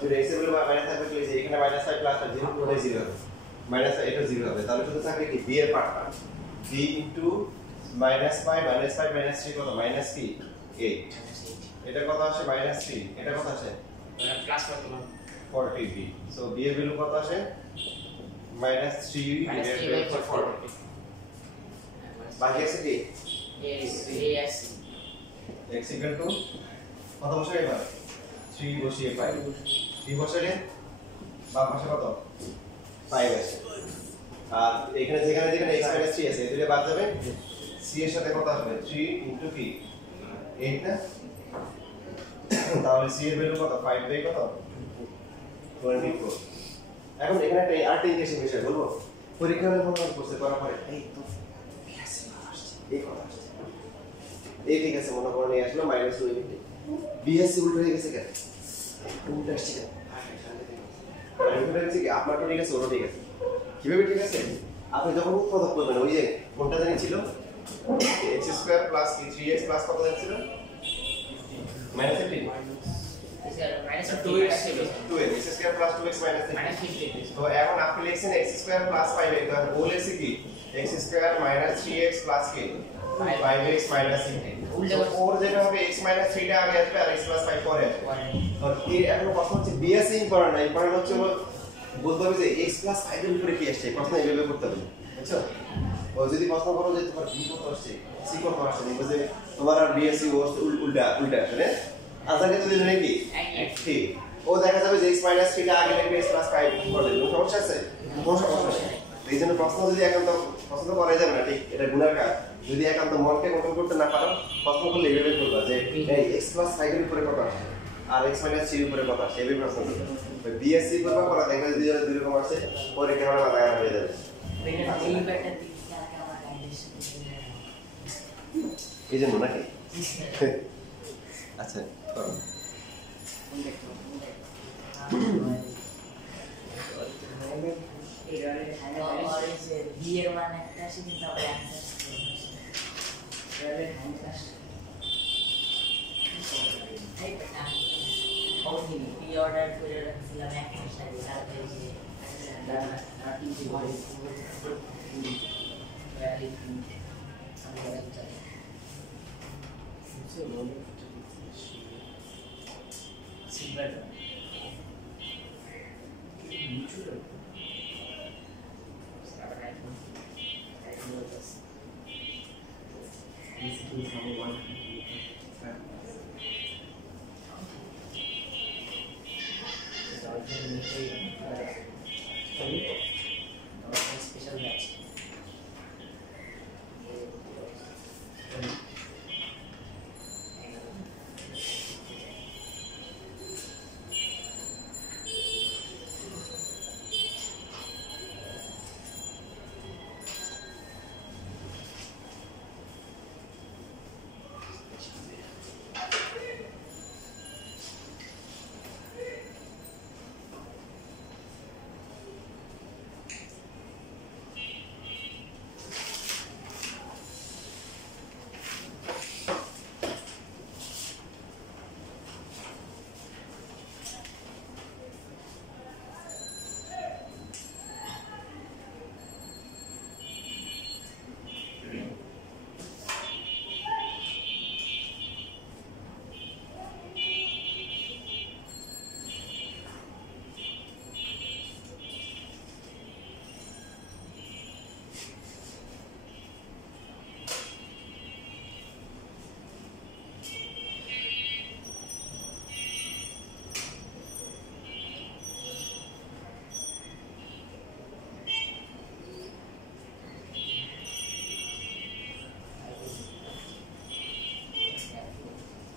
0 x এর ভ্যালু মাইনাস 5 লিখলে এখানে মাইনাস 5 প্লাস 5 0 পুরোটাই 0 হবে মাইনাস এটা 0 হবে তাহলে শুধু থাকবে কি b এর পার্টটা b ইনটু মাইনাস 5 মাইনাস 3 কত মাইনাস কি 8 এটা কত আসে মাইনাস 3 এটা কত আসে প্লাস কত 40b সো b এর ভ্যালু কত আসে মাইনাস 3 ডিভাইডেড বাই 40 বাকি আছে কি x ইকুয়াল টু কত বসাই এবার 3 বসিয়ে 5 3 বসালে বাম পাশে কত 5 আছে আর এখানে যেখানে যেখানে x 3 আছে এদিকে বাদ যাবে c এর সাথে কত আসবে 3 ইনটু কি 8 না তাহলে c এর ভ্যালু কত 5 বাই কত 24 এখন এখানে একটা আরেকটা ইন্টারেস্টিং বিষয় বলবো পরীক্ষা হলে মনে করতে করার পরে এই তো বিএসসি আসছে এই কথা আসছে এই ঠিক আছে মনে করো নিয়ে আসলো মাইনাস 2 ইউনিট বিএসসি উল্টো হয়ে গেছে কেন উল্টো আসছে কেন উল্টো হয়েছে কি আপনার ঠিক আছে ওটা ঠিক আছে কিভাবে ঠিক আছে আপনি যখন উৎপাদক করবেন ওই যে কোনটা জানি ছিল x square plus 3x plus কত জানি ছিল মাইনাস 15 মাইনাস 2x ছিল 2x x square plus 2x minus 15 তো এখন আপনি লিখছেন x স্কয়ার প্লাস 5x তো ও লিখছে কি x square minus 3x plus কি 5x মাইনাস 15 তো ওর যেটা হবে x মাইনাস 3 টা আগে আসবে আর x প্লাস 5 পরে আসবে তো এই এখন প্রশ্ন হচ্ছে বিএসসি ইম্পর্টেন্ট না ইম্পর্টেন্ট হচ্ছে বলতে হবে যে x প্লাস 5 এর উপরে কি আসছে প্রশ্ন এইভাবে করতে হবে বুঝছো ও যদি প্রশ্ন করো যে তোমার b কত আসছে c কত আসছে দেখবে যে তোমার আর বিএসসি উল্টা উল্টা আসে না আনসার কিন্তু দিবেন নাকি ঠিক ও দেখা যাবে যে x মাইনাস 3 টা আগে লিখবে x প্লাস 5 করে দেব সমস্যা আছে কোনো সমস্যা নেই এই জন্য প্রশ্ন যদি একান্ত প্রশ্ন তো করা যাবে না ঠিক এটা গুণের কাজ যদি একান্ত মনকে কন্ট্রোল করতে না পারো প্রশ্ন করলে এইভাবে করবা যে এই x প্লাস 5 এর উপরে কত আসছে আর x মাইনাস 3 এর উপরে কত আসছে এই প্রশ্ন করবে বিএসসি করবা পড়া দেখবে যদি দুই রকম আসছে পরে কেমন মাথা খারাপ হয়ে যাবে এই ব্যাটার দিকে কালকে আমার গাইডেশন এই জন্য নাকি আচ্ছা করো বিয়ের মানে একটা আসে কিন্তু আবার বিয়ে অর্ডার করে রাখছিলাম এক মাস আগে স্পেশাল ব্যাচ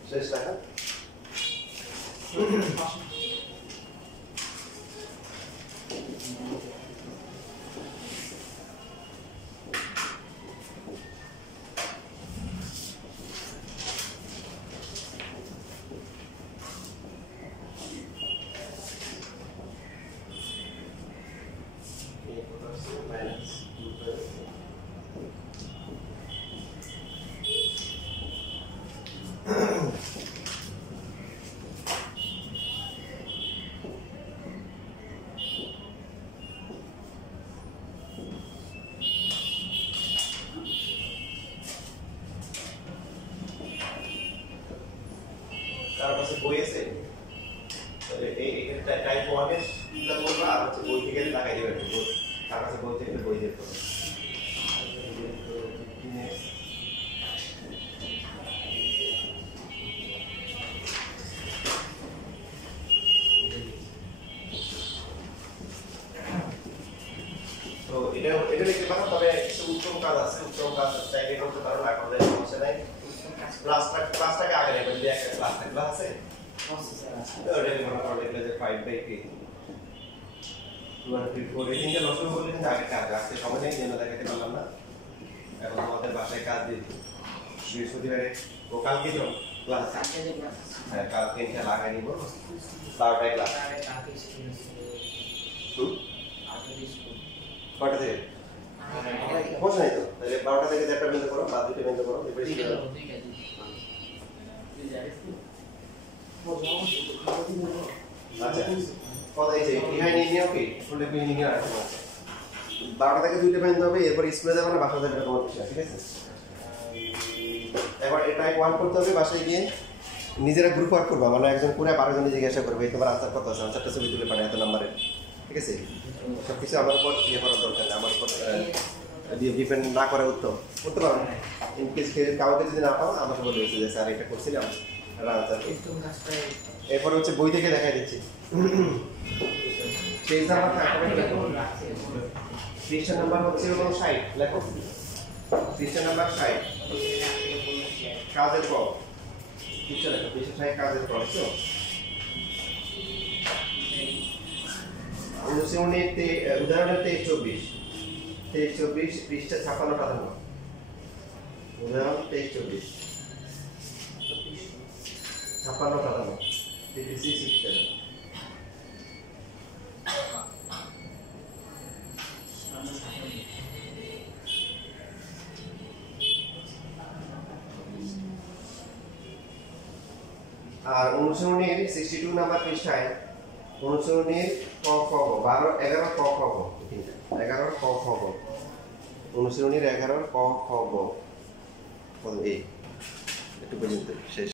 শেষ টাকা তার কাছে বই আছে তাহলে এই টাইপ 1 এর এটা বলবা আর হচ্ছে বই থেকে লাগাই দিবে তার কাছে বই থেকে বই দিয়ে করবে তো এটা লিখতে পারো তবে কিছু উত্তম কাজ আছে উত্তম কাজ চাইলে করতে পারো না করলে সমস্যা নাই ক্লাসটাকে আগে নেবে যদি একটা ক্লাস আছে প্রসেসর আছে ওটা মনে করো লিখলে যে 5/3 রেটিংটা নষ্ট করলে কিন্তু আগে কাজ আসতে সময় নেই জন্য দেখাতে পারলাম না এখন আমাদের বাসায় কাজ দিই বৃহস্পতিবারে ও কালকে যখন ক্লাস আছে কালকে যে ক্লাস আছে হ্যাঁ কালকে এটা লাগাই নিব 12টায় ক্লাস আরে কালকে স্কুল আছে আজকে স্কুল কটা থেকে খোঁজ নাই তো তাহলে 12টা থেকে 1টা পর্যন্ত করো বা 2টা পর্যন্ত করো এবারে দুইটা করো, দুইটা। তুই জানিস তো আচ্ছা কত এই যে ইহাই নিয়ে ওকে ফুল ডে নিয়ে রাখতে হবে 12টা থেকে 2টা পর্যন্ত হবে এরপর স্কুলে যাবে না বাসা যাবে তোমার বিষয় ঠিক আছে এবার এটা 1 করতে হবে বাসায় গিয়ে নিজেরা গ্রুপ ওয়ার্ক করবা মানে একজন পুরো 12 জনে জিজ্ঞাসা করবে তোমার আনসার কত আছে আনসারটা ছবি তুলে পাঠায় এত নম্বরের ঠিক আছে সবকিছু আমার উপর ইয়ে করার দরকার নেই আমার উপর ডিপেন্ড না করে উত্তর করতে পারো না ইন কেস কাউকে যদি না পাও আমাকে বলে দিচ্ছে যে স্যার এটা করছিলাম আনসার একটু কাজটা এরপর হচ্ছে বই থেকে দেখাই দিচ্ছি পেজ নাম্বার পৃষ্ঠা নাম্বার হচ্ছে হলো 60 লেখো পৃষ্ঠা নাম্বার 60 কাজের পর পৃষ্ঠা লেখো পৃষ্ঠা 60 কাজের পর তো অনুশীলনীতে উদাহরণের 23-24 পৃষ্ঠা 56 উদাহরণ 23-24 56 TTC 67 আর অনুশীলনীর 62 নাম্বার পৃষ্ঠায় অনুশীলনীর ক খ গ 12 11 ক খ গ 11 ক খ গ অনুশীলনীর 11 ক খ গ কত এই একটু পর্যন্ত শেষ